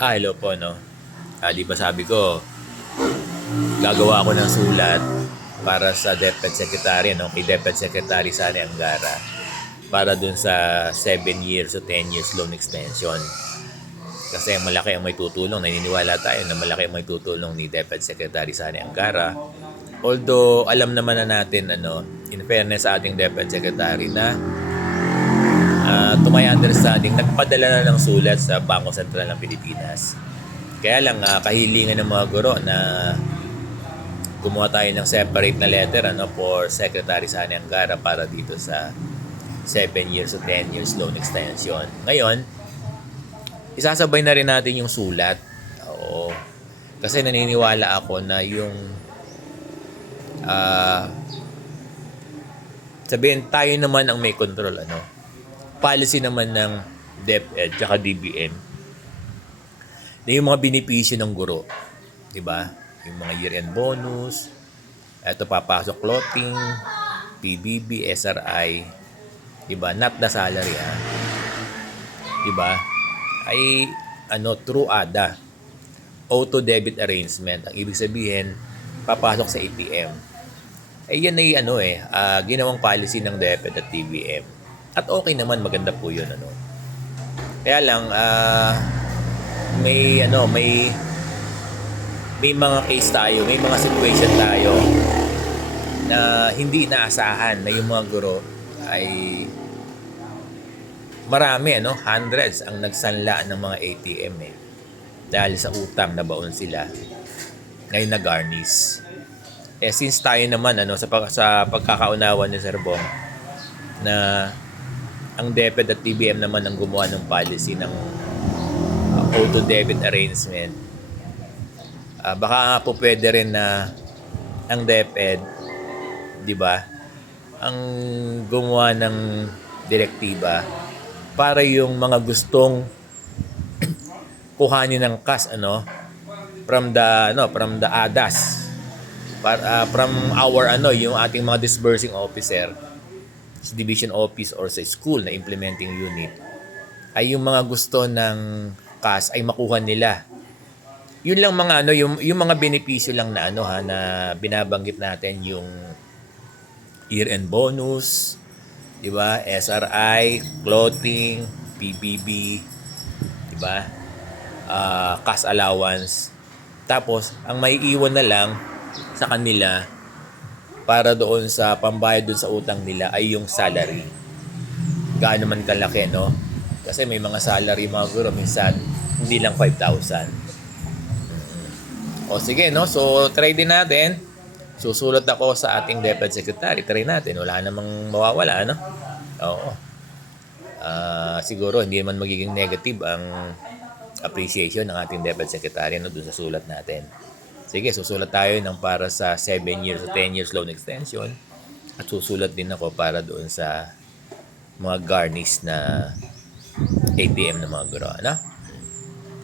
Hello po, no? Di ba sabi ko, gagawa ako ng sulat para sa DepEd Secretary, no? Kay DepEd Secretary Sani Angara para dun sa 7 years o 10 years loan extension. Kasi malaki ang may tutulong. Naniniwala tayo na malaki ang may tutulong ni DepEd Secretary Sani Angara. Although, alam naman na natin, in fairness sa ating DepEd Secretary na to my understanding, nagpadala na ng sulat sa Bangko Sentral ng Pilipinas. Kaya lang, kahilingan ng mga guro na gumawa tayo ng separate na letter for Secretary Sani Angara para dito sa 7 years o 10 years loan extension. Ngayon, isasabay na rin natin yung sulat. Oo. Kasi naniniwala ako na yung sabihin tayo naman ang may control, policy naman ng DepEd tsaka DBM na yung mga benepisyo ng guro, di ba? Yung mga year-end bonus, eto papasok clothing, PBB, SRI, di ba? Not the salary, di ba? Ay through ADA, auto debit arrangement. Ang ibig sabihin, papasok sa ATM. Yan ay ginawang policy ng DepEd at DBM. At okay naman, maganda po 'yun, Kaya lang may mga case tayo, may mga situation tayo na hindi inaasahan na yung mga guro ay marami, hundreds ang nagsanla ng mga ATM dahil sa utang na baon sila ngayon na garnish. Since tayo naman sa pagkakaunawan ni Sir Bong na ang DepEd at DBM naman ang gumawa ng policy ng auto debit arrangement, baka po pwede rin na ang DepEd, di ba, ang gumawa ng direktiba para yung mga gustong kuhanin ng cash from the ADAS, from our yung ating mga disbursing officer sa division office or sa school na implementing unit, ay yung mga gusto ng cash ay makuha nila. Yun lang mga yung mga benepisyo lang na na binabanggit natin, yung year-end bonus, di ba? SRI, clothing, PBB, di ba? Cash allowance. Tapos ang maiiwan na lang sa kanila para doon sa pambayad doon sa utang nila ay yung salary. Gaano man kalaki, Kasi may mga salary mga guro minsan hindi lang 5,000. O sige, So try din natin. Susulat ako sa ating DepEd Secretary. Try natin. Wala namang mawawala, Oo. Siguro hindi man magiging negative ang appreciation ng ating DepEd Secretary doon sa sulat natin. Sige, susulat tayo ng para sa 7 years o 10 years loan extension at susulat din ako para doon sa mga garnish na ATM na mga guro,